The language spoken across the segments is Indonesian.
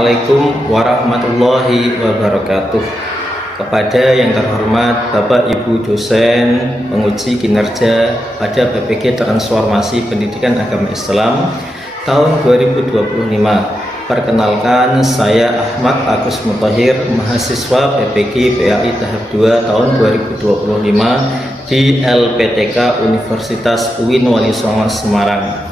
Assalamualaikum warahmatullahi wabarakatuh. Kepada yang terhormat Bapak Ibu dosen penguji kinerja pada BPG Transformasi Pendidikan Agama Islam tahun 2025. Perkenalkan, saya Ahmad Agus Mutahir, mahasiswa BPG PAI tahap 2 tahun 2025 di LPTK Universitas UIN Wali Songo Semarang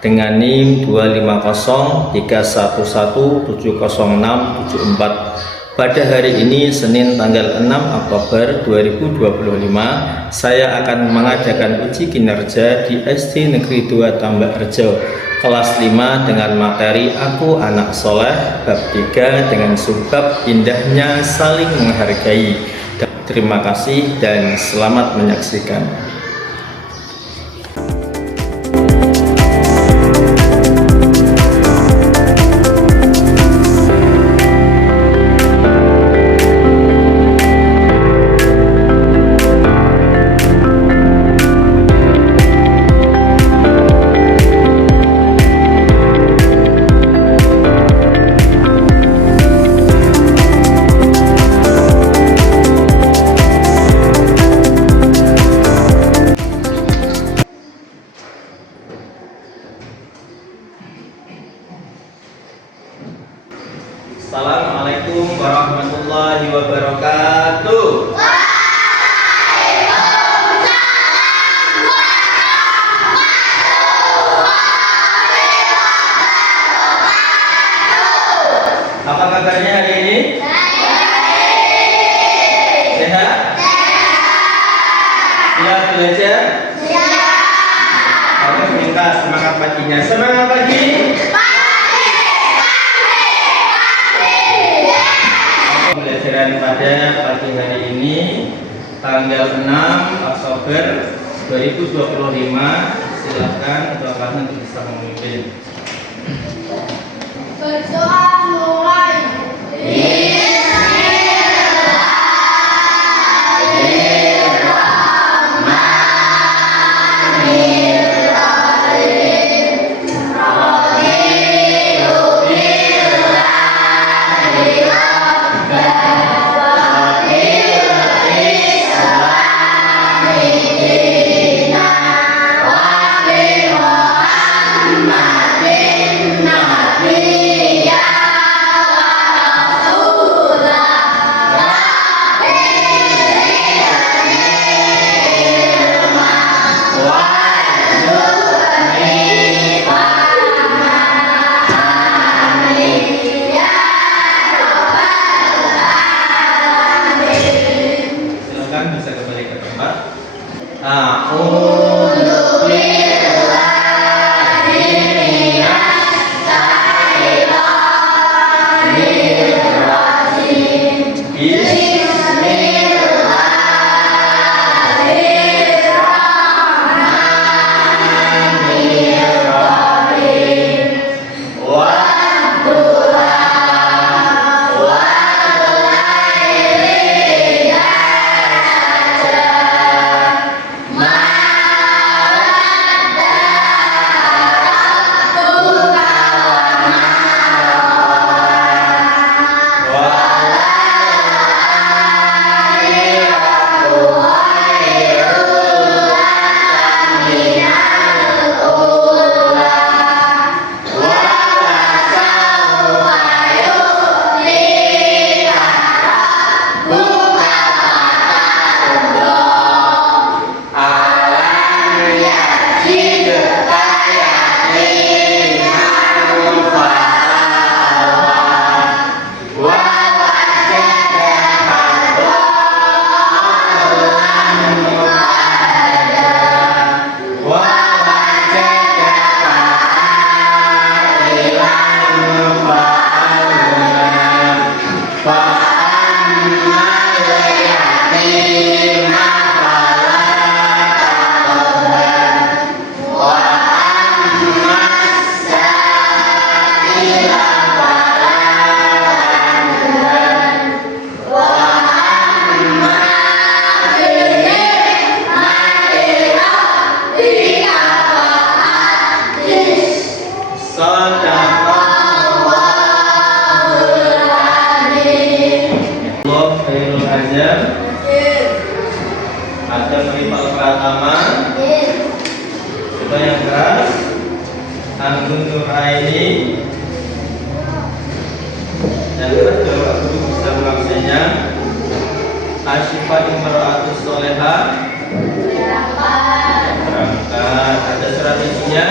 dengan NIM 25031170674. Pada hari ini Senin tanggal 6 Oktober 2025, saya akan mengadakan uji kinerja di SD Negeri 2 Tambak Rejo kelas 5 dengan materi Aku Anak Soleh bab 3 dengan subbab indahnya saling menghargai. Terima kasih dan selamat menyaksikan. Assalamualaikum warahmatullahi wabarakatuh. Apa kabarnya hari ini? Sehat? Siap belajar? Oke, minta semangat paginya. Semangat pagi. Pembelajaran pada pagi hari ini tanggal 6 Oktober 2025. Silakan Bapak untuk bisa memimpin. Berdoa mulai. pertama. Coba yang keras. Anggun Nuraini. Yang keras coba guru bisa melaksainya. Asyifa Imra'atus Solehah. Berangkat. Ada surat isinya?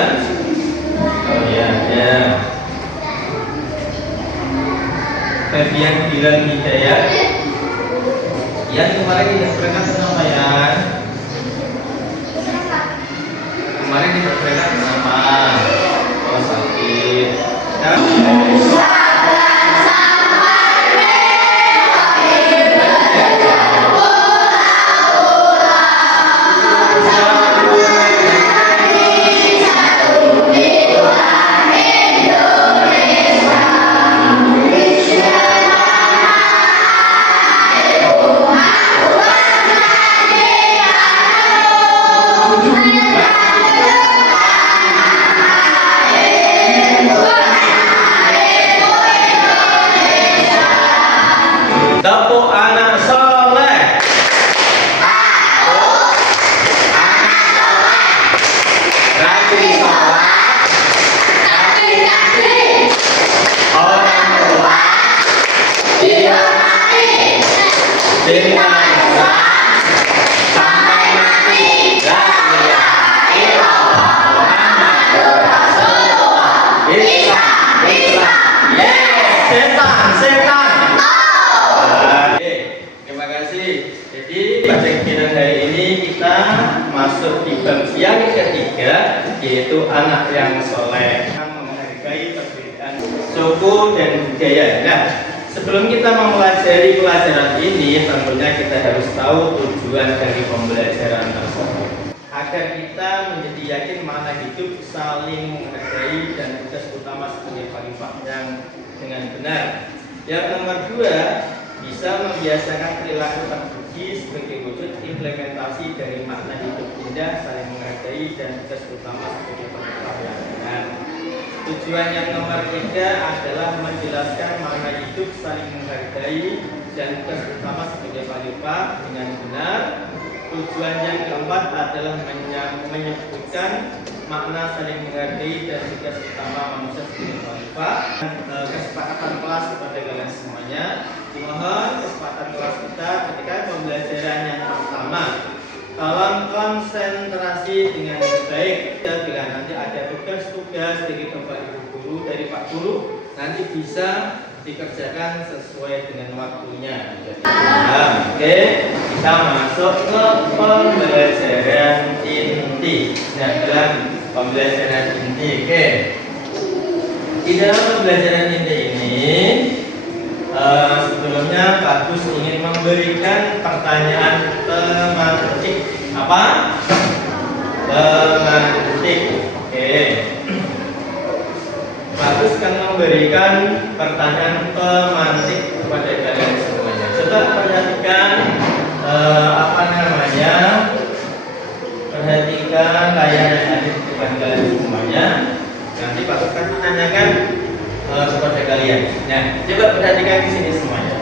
Oh ya, ya. Febian Bilal Hidayat. Yang kemarin kita berangkat kenapa ya? Kemarin kita berangkat kenapa? Oh sakit. Tepuk anak soleh. Rajin sholat, orang tua dihormati, dengan Islam sampai mati. La ilaha illallah Muhammadur Rasulullah. Islam. Yes, setan. Oke, terima kasih. Jadi pada kesempatan hari ini kita masuk di bab yang ketiga, yaitu anak yang soleh, yang menghargai perbedaan suku dan budaya. Nah, sebelum kita mempelajari pelajaran ini, tentunya kita harus tahu tujuan dari pembelajaran tersebut, agar kita menjadi yakin makna hidup saling menghargai dan tugas utama sebagai khalifah yang dengan benar. Yang nomor dua, bisa membiasakan perilaku terpuji sebagai wujud implementasi dari makna hidup indah, saling menghargai dan tugas utama sebagai khalifah yang benar. Tujuan yang nomor tiga adalah menjelaskan makna hidup saling menghargai dan tugas utama sebagai khalifah dengan benar. Tujuan yang keempat adalah menyebutkan makna saling menghargai dan tugas utama manusia sebagai khalifah. Kesepakatan kelas kepada kalian semuanya, mohon kesempatan kelas kita ketika pembelajaran yang pertama, tolong konsentrasi dengan baik. Bila nanti ada tugas-tugas dari Bapak Ibu Guru, dari Pak Guru, nanti bisa dikerjakan sesuai dengan waktunya. Nah, oke, kita masuk ke pembelajaran inti. Nah, dalam pembelajaran inti, oke. Di dalam pembelajaran inti ini, sebelumnya Pak Gus ingin memberikan pertanyaan tematik. Apa? Tematik. Oke. Pak Gus akan memberikan pertanyaan tematik kepada kalian semuanya. Coba perhatikan perhatikan layar yang ada di depan kalian semuanya. Nanti Pak Gus akan menanyakan kepada kalian. Nah, coba perhatikan di sini semuanya.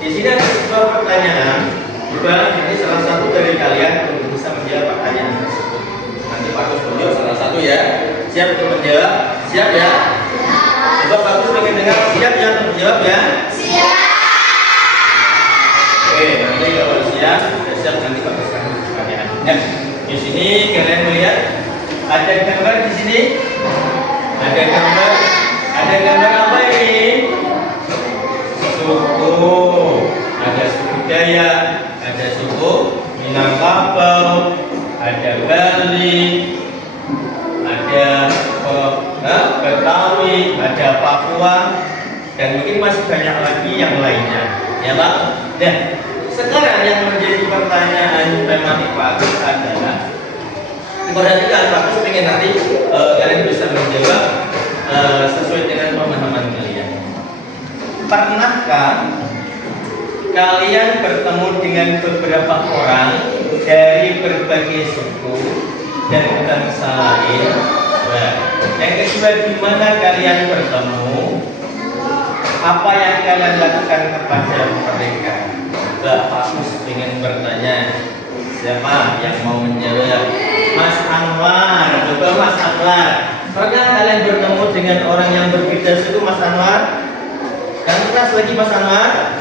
Di sini ada sebuah pertanyaan. Coba ini salah satu dari kalian untuk bisa menjawab pertanyaan tersebut. Nanti Pak Gus menjawab salah satu ya. Siap untuk menjawab? Siap ya? Coba Pak Gus pengen dengar siap ya untuk menjawab ya? Siap. Oke, nanti kalau siap, sudah siap nanti Pak Gus akan pertanyaan. Nah, di sini kalian melihat ada gambar di sini. Ada gambar apa ini? Suku. Ada suku Dayak, ada suku Minangkabau, ada Bali, ada Betawi, ada Papua, dan mungkin masih banyak lagi yang lainnya. Ya Pak. Nah, sekarang yang menjadi pertanyaan tematik Pak Agus adalah, perhatikan Pak Agus pengen nanti kalian bisa menjawab sesuai dengan pemahaman kalian. Pernahkah kalian bertemu dengan beberapa orang dari berbagai suku dan bangsa lain? Nah, yang kedua, di mana kalian bertemu? Apa yang kalian lakukan kepada mereka? Mbak Fakus ingin bertanya. Siapa yang mau menjawab? Mas Anwar. Coba Mas Anwar. Pernah kalian bertemu dengan orang yang berbeda suku, Mas Anwar? Yang keras lagi, Mas Anwar?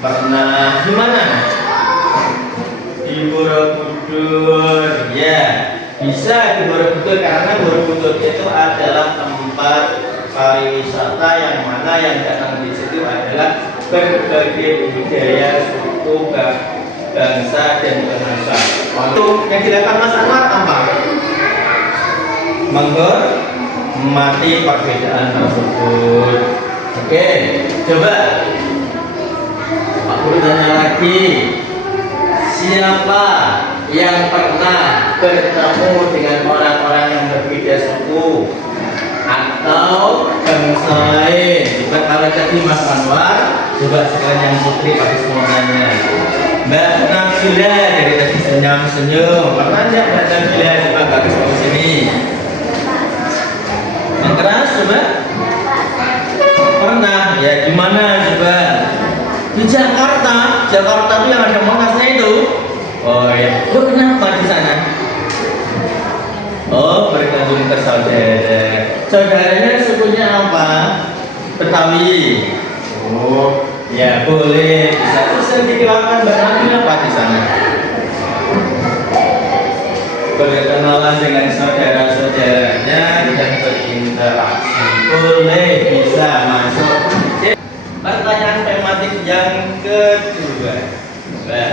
Pernah. Di mana? Di Borobudur. Ya, bisa di Borobudur karena Borobudur itu adalah tempat pariwisata yang mana yang datang di situ adalah berbagai budaya, suku, bangsa dan bahasa. Untuk yang dilakukan Mas Anwar apa? Menghormati perbedaan tersebut. Oke, coba Pak Guru tanya lagi. Siapa yang pernah bertemu dengan orang-orang yang berbeda suku atau bangsa lain? Coba kalau tadi Mas Anwar, coba sekarang yang Putri pasti semuanya. Mbak Nabila dari tadi senyum-senyum. Pernah nggak Mbak Nabila? Coba bagus ke sini. Yang keras coba. Pernah. Ya gimana coba? Di Jakarta. Jakarta itu yang ada Monasnya itu. Oh ya. Lu kenapa di sana? Oh, bergabung ke saudara. Saudaranya sukunya apa? Betawi. Oh, ya boleh. Bisa terus yang dilakukan Mbak Nabila apa di sana? Berkenalan dengan saudara-saudaranya dan berinteraksi. Boleh, bisa masuk. Pertanyaan tematik yang kedua. Nah,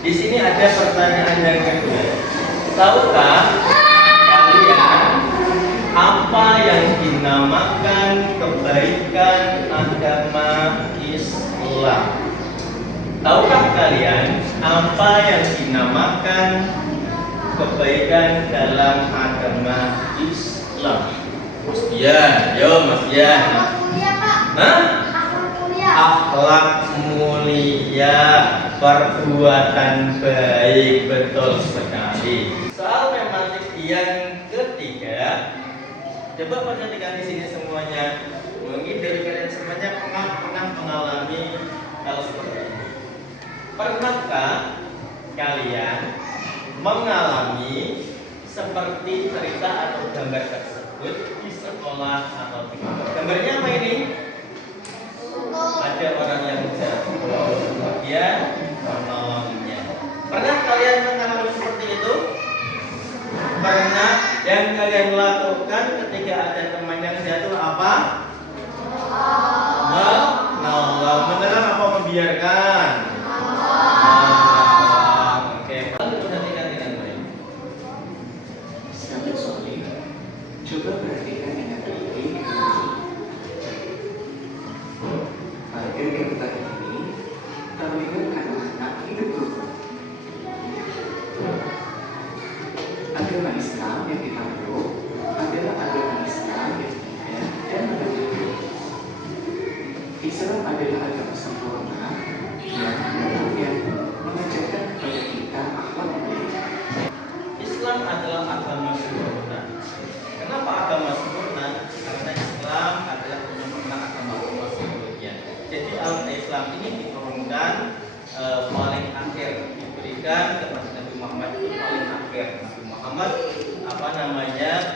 di sini ada pertanyaan yang kedua. Tahukah kalian apa yang dinamakan kebaikan agama Islam? Tahukah kalian apa yang dinamakan kebaikan dalam agama Islam? Mas Dian, yo Mas Dian. Mulia, Pak. Hah? Akhlak mulia. Akhlak mulia, perbuatan baik, betul sekali. Soal tematik yang ketiga, coba perhatikan di sini semuanya. Mungkin dari kalian semuanya pernah mengalami hal seperti ini. Pernahkah kalian mengalami seperti cerita atau gambar tersebut di sekolah atau di kantor? Gambarnya apa ini? Ada orang yang jatuh, kemudian menolongnya. Pernah kalian mengalami seperti itu? Pernah. Yang kalian lakukan ketika ada teman yang jatuh apa? Menolong. Menolong apa membiarkan? Oke, lalu perhatikan dengan baik. Sahabat soleh, coba perhatikan dengan teliti. Pada kegiatan ini terlihat anak-anak hidup rukun. Agama Islam yang kita peluk adalah agama Islam yang indah dan menentukan. Islam adalah agama sempurna yang kemudian mengajarkan kepada kita akhlak mulia. Islam adalah agama sempurna. Kenapa agama sempurna? Karena Islam adalah penyempurna agama-agama sebelumnya. Jadi Islam ini diturunkan paling akhir, diberikan kepada Nabi Muhammad itu paling akhir. Nabi Muhammad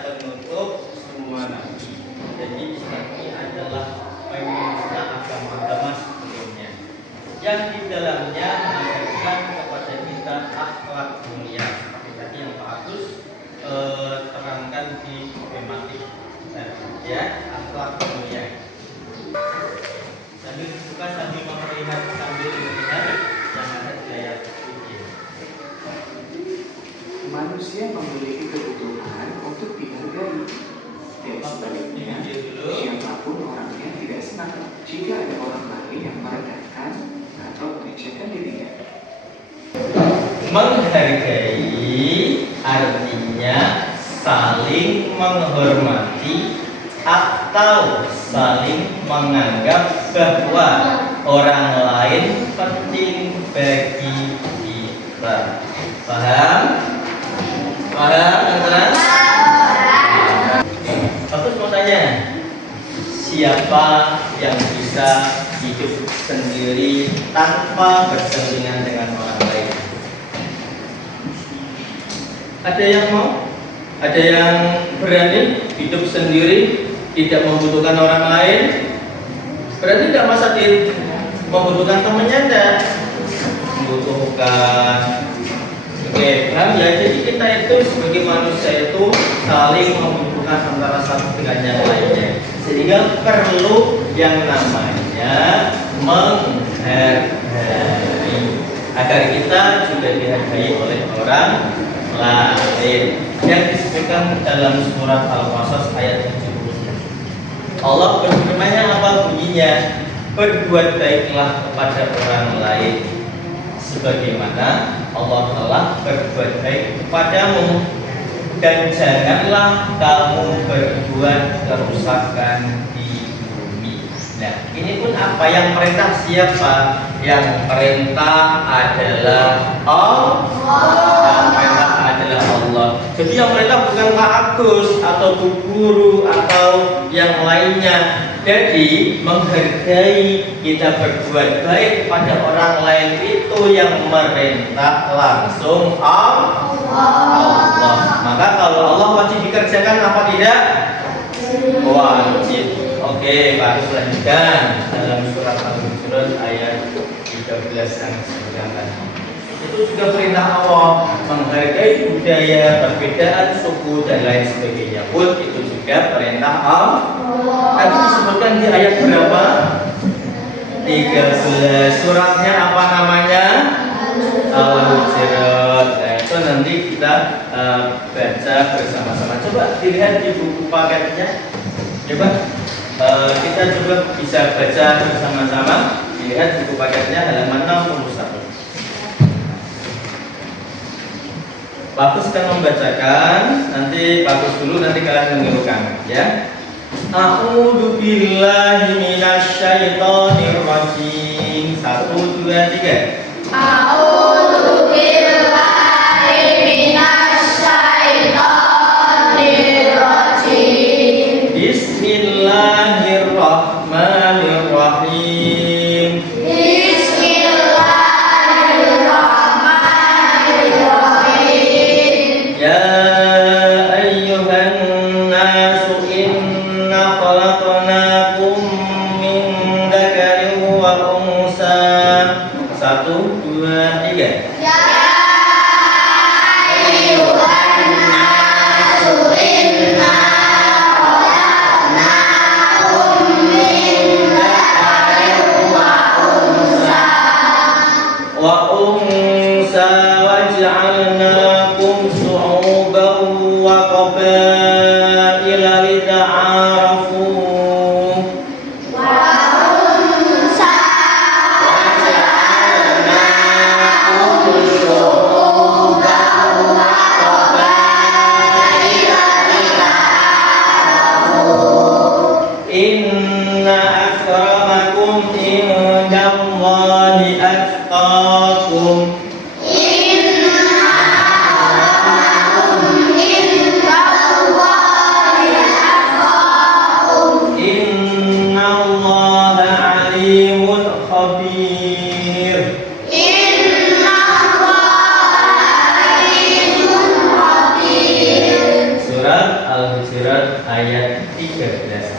penutup semua nabi. Jadi Islam ini adalah penyempurna agama-agama sebelumnya, yang di dalamnya mengajarkan kepada kita akhlak mulia. Seperti tadi yang Pak Agus terangkan di tematik ya, akhlak mulia. Sambil buka sambil melihat yang ada di layar video. Manusia memiliki kebutuhan untuk dihargai, dan sebaliknya siapapun orangnya tidak senang jika ada orang lain yang merendahkan atau melecehkan dirinya. Menghargai artinya saling menghormati atau saling menganggap bahwa orang lain penting bagi kita. Paham? Paham, teman-teman? Aku mau tanya, siapa yang bisa hidup sendiri tanpa bersentingan dengan orang lain. Ada yang mau? Ada yang berani hidup sendiri, tidak membutuhkan orang lain? Berarti tidak masa membutuhkan temannya, tidak membutuhkan. Oke, paham ya? Jadi kita itu sebagai manusia itu saling membutuhkan antara satu dengan yang lainnya, sehingga perlu yang namanya menghargai agar kita juga dihargai oleh orang lain. Yang disebutkan dalam surat Al-Qasas ayat 70. Allah berfirman apa bunyinya? Berbuat baiklah kepada orang lain sebagaimana Allah telah berbuat baik kepadamu, dan janganlah kamu berbuat kerusakan di bumi. Nah, ini pun apa yang perintah siapa? Yang perintah adalah Allah. Yang perintah adalah Allah. Jadi yang perintah bukan Pak Agus atau Bu Guru atau yang lainnya. Jadi menghargai, kita berbuat baik pada orang lain itu yang merintah langsung Allah. Maka kalau Allah wajib dikerjakan apa tidak? Wajib. Oke, baru selanjutkan dalam surat Al-Hujurat ayat 13 dan 19. Itu juga perintah Allah, menghargai budaya, perbedaan suku dan lain sebagainya pun itu juga perintah Allah. Tadi disebutkan di ayat berapa? 13. Suratnya apa namanya? Al-Hujurat. Nah, itu nanti kita baca bersama-sama. Coba dilihat di buku paketnya. Coba kita coba bisa baca bersama-sama. Dilihat buku paketnya halaman 61. Bagus kan membacakan, nanti bagus dulu, nanti kalian menirukan ya. A'udzu billahi minasyaitonir rajim. 1 2 3. A'udzu billahi minasyaitonir rajim. Bismillahirrahmanirrahim.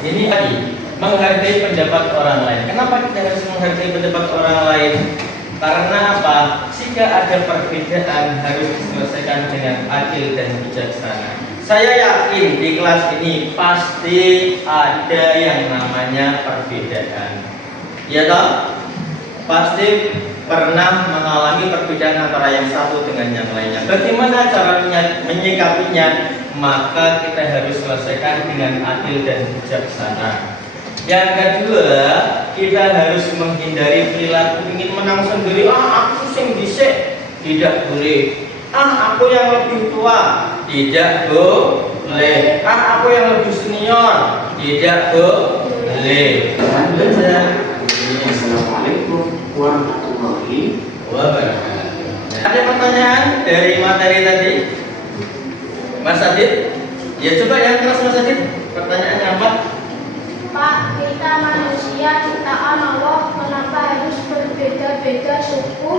Ini tadi menghargai pendapat orang lain. Kenapa kita harus menghargai pendapat orang lain? Karena apa? Jika ada perbedaan harus diselesaikan dengan adil dan bijaksana. Saya yakin di kelas ini pasti ada yang namanya perbedaan. Ya toh? Pasti pernah mengalami perbedaan antara yang satu dengan yang lainnya. Bagaimana caranya menyikapinya? Maka kita harus selesaikan dengan adil dan bijaksana. Yang kedua, kita harus menghindari perilaku ingin menang sendiri. Aku sing dhisik, tidak boleh. Aku yang lebih tua, tidak boleh. Aku yang lebih senior, tidak boleh. Assalamualaikum warahmatullahi wabarakatuh. Ada pertanyaan dari materi tadi? Mas Adit? Ya coba yang keras Mas Adit. Pertanyaannya apa? Pak, kita manusia ciptaan Allah, kenapa harus suku,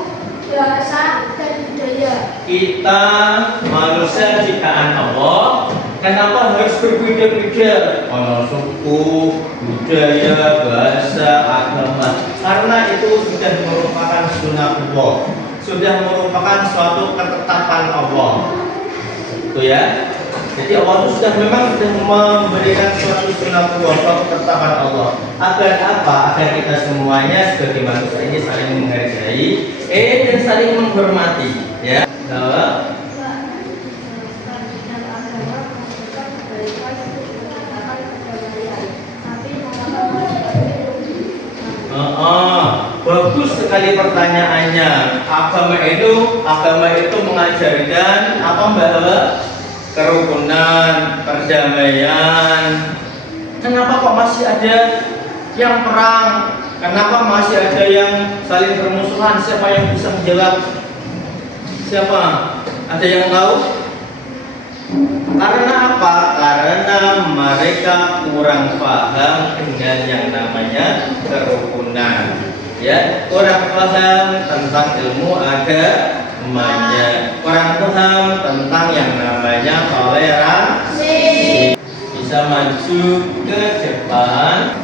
bahasa, dan budaya. Kita manusia ciptaan Allah. Kenapa harus berbeda-beda? Ono suku, budaya, bahasa, agama. Karena itu sudah merupakan sunatullah, sudah merupakan suatu ketetapan Allah. Itu ya. Jadi Allah itu memang sudah memberikan suatu sunatullah, suatu ketetapan Allah. Agar apa? Agar kita semuanya sebagai manusia ini saling menghargai, dan saling menghormati. Ya. Bahwa bagus sekali pertanyaannya. Agama itu mengajarkan apa bahwa kerukunan, perdamaian. Kenapa kok masih ada yang perang? Kenapa masih ada yang saling bermusuhan? Siapa yang bisa menjawab? Siapa? Ada yang tahu? Karena apa? Karena mereka kurang paham dengan yang namanya kerukunan. Ya, kurang paham tentang ilmu agamanya, kurang paham tentang yang namanya toleransi. Bisa maju ke depan.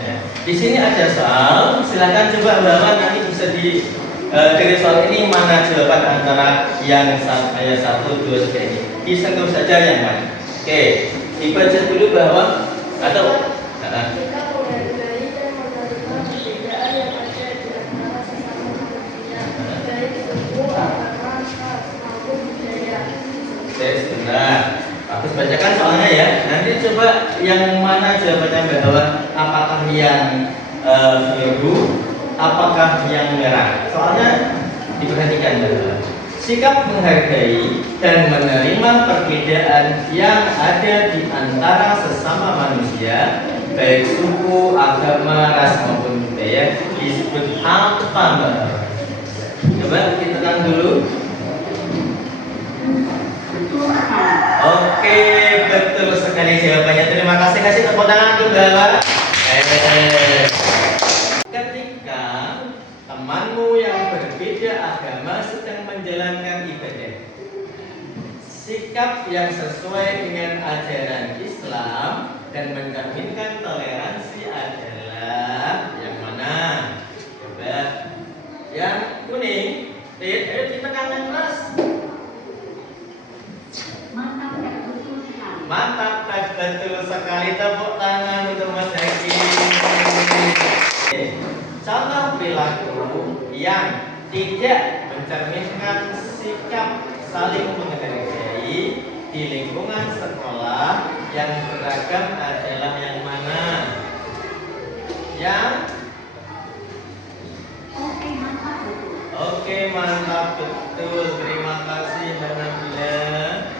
Ya. Di sini ada soal, silakan coba bapak nanti bisa dari soal ini mana jawaban antara yang ayat 1, 2, 3 ini. Disentuh saja yang mana. Oke, dibaca dulu bahwa atau Kita menghargai dan menerima perbedaan yang ada di antara sesama manusia, baik suku, agama, ras, maupun budaya. Oke, sebentar. Bagus, bacakan soalnya ya. Nanti coba yang mana jawabannya bahwa apakah yang biru, apakah yang merah. Soalnya diperhatikan bahwa sikap menghargai dan menerima perbedaan yang ada di antara sesama manusia, baik suku, agama, ras maupun budaya, disebut apa, Mbak? Coba kita tekan dulu. Oke, betul sekali jawabannya. Terima kasih, kasih tepuk tangan untuk Mbak. Ketika temanmu yang berbeda agama sedang menjalankan ibadah, sikap yang sesuai dengan ajaran Islam dan mencerminkan toleransi adalah yang mana? Coba yang kuning. Ayo ditekan yang keras. Mantap, betul sekali. Tepuk tangan untuk Mas Haki. Contoh perilaku yang tidak mencerminkan sikap saling menghargai di lingkungan sekolah yang beragam adalah yang mana? Yang Oke, mantap, betul. Terima kasih, Alhamdulillah.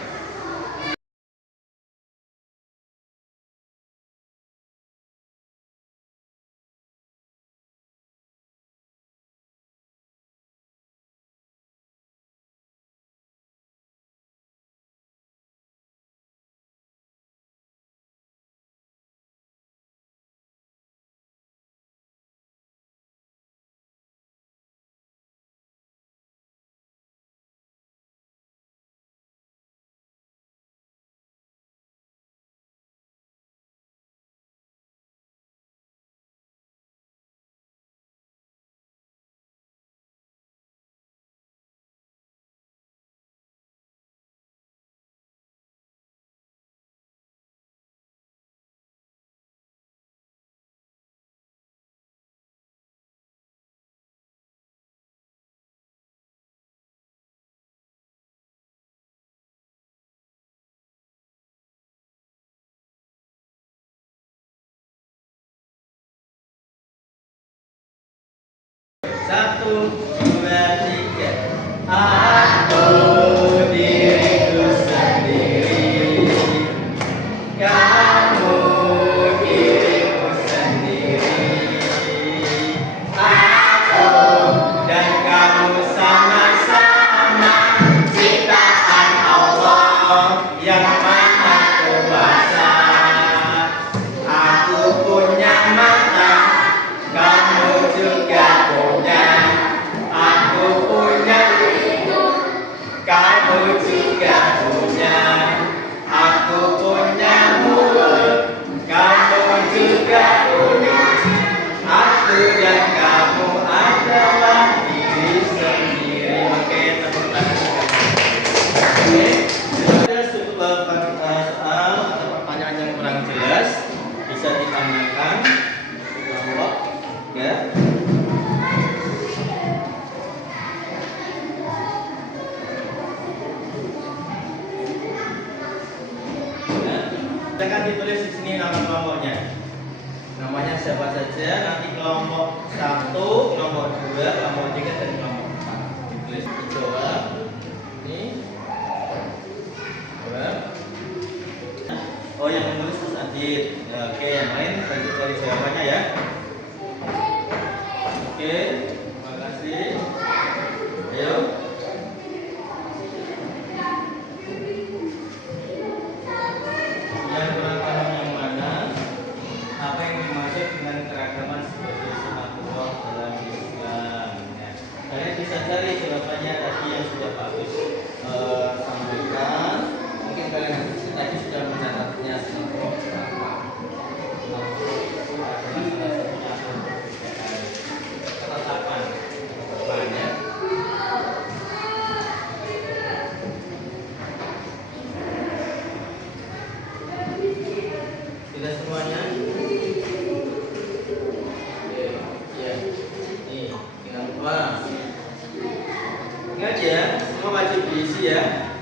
Satu, dua, tiga. Aku diriku sendiri, kamu dirimu sendiri. Aku dan kamu sama-sama ciptaan Allah yang Maha Kuasa. Aku punya mata, kamu juga punya. dan kamu adalah diri sendiri. Oke, tepuk tangan sekali. Oke, ada sebuah soal atau pertanyaan yang kurang jelas bisa ditanyakan di kelompok, ya. Silakan ditulis di sini nama kelompoknya. Namanya siapa saja, nanti kelompok 1, kelompok 2, kelompok 3, dan kelompok 4. Ditulis dijawab. Ini. Jawab. Oh, yang menulis Mas Adit. Ya, oke, yang lain bantu cari jawabannya ya. Oke, terima kasih. Ayo. Yang kurang paham yang mana? Apa yang dimaksud dengan keragaman sebagai sunatullah dalam Islam? Ya. Kalian bisa cari jawabannya tadi yang sudah bagus sampaikan. Mungkin kalian tadi sudah mencatatnya sunatullah itu apa? Sunatullah itu adalah salah satu ketetapan ya. Sudah semuanya? Ya. Nih, tinggal apa? Ingat ya, semua wajib diisi ya.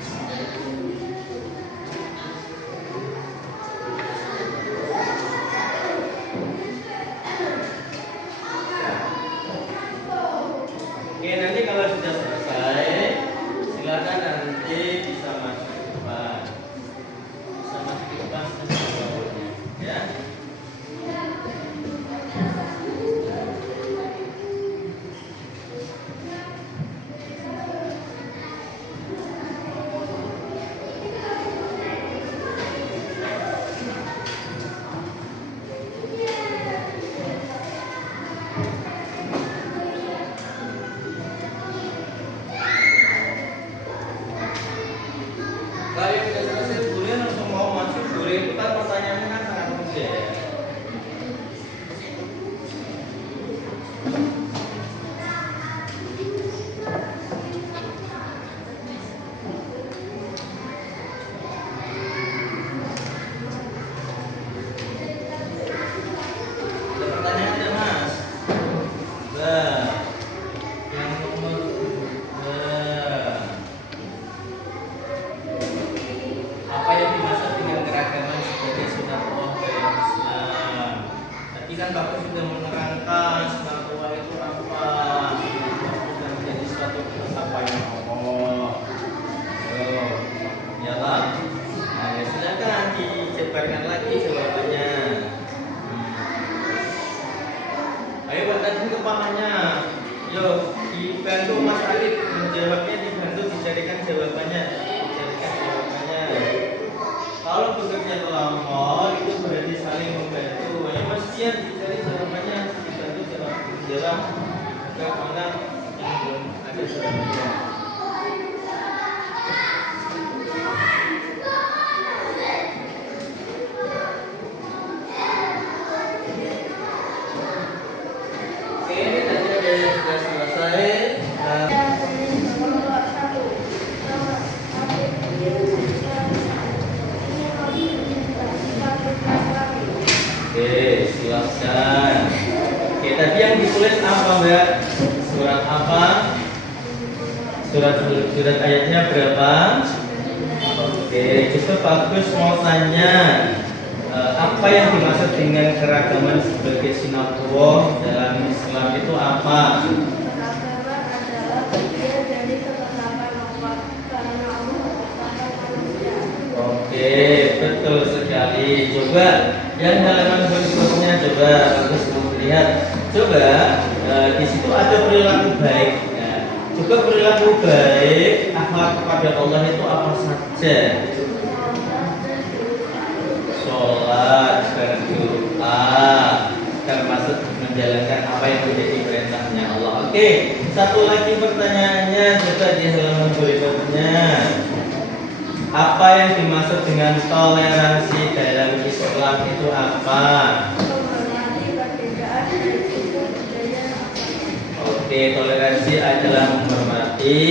Oke, nanti kalau sudah selesai, silakan nanti bisa masuk ke depan. Bisa masuk ke depan semuanya, ya. Kalau yang sudah selesai boleh langsung mau masuk, boleh itu kan pertanyaannya kan sangat mudah ya. Ada pertanyaan tidak Mas? Nah, yang nomor 2. Apa yang dimaksud dengan keragaman sebagai sunatullah dalam Islam? Tadi kan Bapak sudah menerangkan sunatullah itu apa. Sudah menjadi suatu ketetapan Allah. Ya lah. Nah, ya silakan dijabarkan lagi jawabannya. Ayo Pak tadi kepalanya. Yo, dibantu Mas Arif menjawabnya, dibantu dicarikan jawabannya. Dicarikan jawabannya. Kalau bekerja kelompok itu berarti saling membantu. Ya Mas Dian dicari jawabannya, dibantu jawab ke mana yang belum ada jawabannya. Oke, ini tadi ada yang sudah selesai. Nomor 1. Oke, silakan. Oke, tadi yang ditulis apa Mbak? Surat apa? Surat ayatnya berapa? Oke, itu bagus mau tanya. Apa yang dimaksud dengan keragaman sebagai sunatullah dalam Islam itu apa? Keragaman adalah bagian dari ketetapan Allah karena Allah menciptakan manusia. Oke, betul sekali. Coba yang halaman berikutnya coba bagus lihat. Coba di situ ada perilaku baik. Ya. Coba perilaku baik akhlak kepada Allah itu apa saja? Sholat, berdoa, termasuk menjalankan apa yang menjadi perintahnya Allah. Oke, satu lagi pertanyaannya coba di halaman berikutnya. Apa yang dimaksud dengan toleransi dalam Islam itu apa? Menghormati perbedaan dari suku, budaya, Oke, toleransi adalah menghormati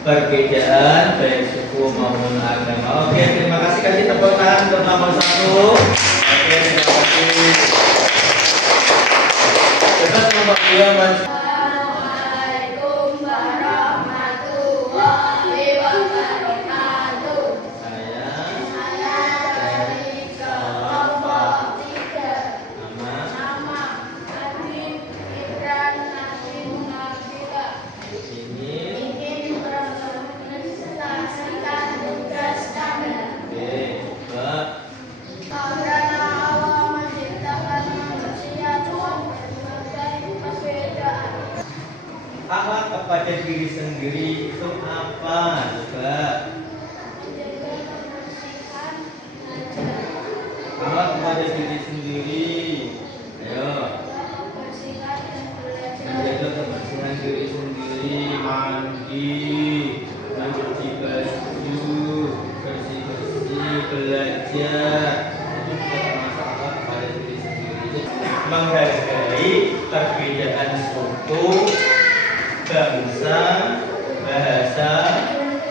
perbedaan baik suku maupun agama. Oke, terima kasih. Kasih tepuk tangan untuk nomor 1. Oke, terima kasih. Terus nomor 2, Mas. Assalamualaikum warahmatullahi wabarakatuh. Saya Dari kelompok 3. nama Nama Adin Ibran Nadim Nabila. ini. Ingin mempresentasikan tugas kami. Oke, coba. Karena Allah menciptakan manusia dengan berbagai perbedaan. Akhlak kepada diri sendiri itu apa? Coba. Menjaga kebersihan menjaga Akhlak kepada diri sendiri. Ayo. kebersihan dan belajar. Menjaga kebersihan diri sendiri, mandi, mencuci baju, bersih-bersih, belajar. Itu juga termasuk akhlak kepada diri sendiri. Menghargai perbedaan suku, bangsa, bahasa,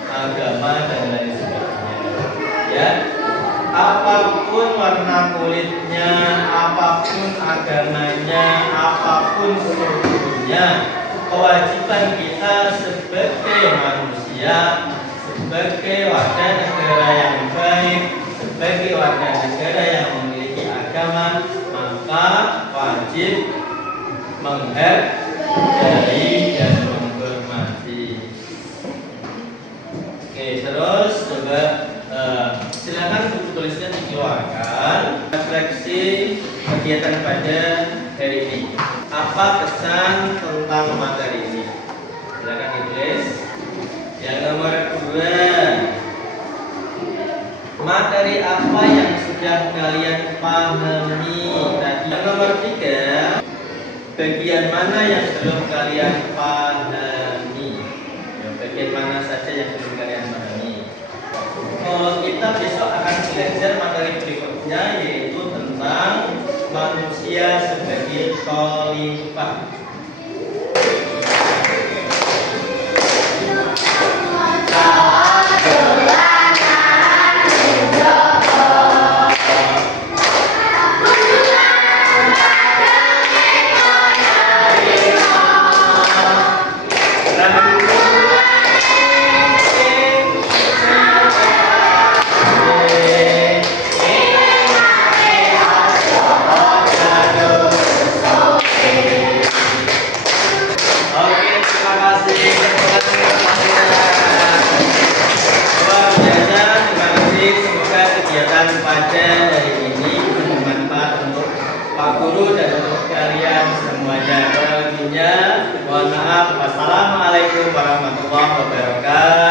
agama, dan lain sebagainya. Ya, apapun warna kulitnya, apapun agamanya, apapun sukunya, kewajiban kita sebagai manusia, sebagai warga negara yang baik, sebagai warga negara yang memiliki agama, maka wajib menghargai dan menghormati. Oke, terus coba silakan buku tulisnya dikeluarkan. Refleksi kegiatan pada hari ini. Apa kesan tentang materi ini? Silakan ditulis. Yang nomor 2, materi apa yang sudah kalian pahami tadi? Yang nomor 3, bagian mana yang belum kalian pahami? Ya, bagian mana saja yang belum kalian pahami? Kita besok akan belajar materi berikutnya, yaitu tentang manusia sebagai khalifah. Oke, terima kasih. Luar biasa, terima kasih. Semoga kegiatan pada hari ini bermanfaat untuk Pak Guru dan untuk kalian semuanya. Kurang lebihnya, mohon maaf. Wassalamualaikum warahmatullahi wabarakatuh.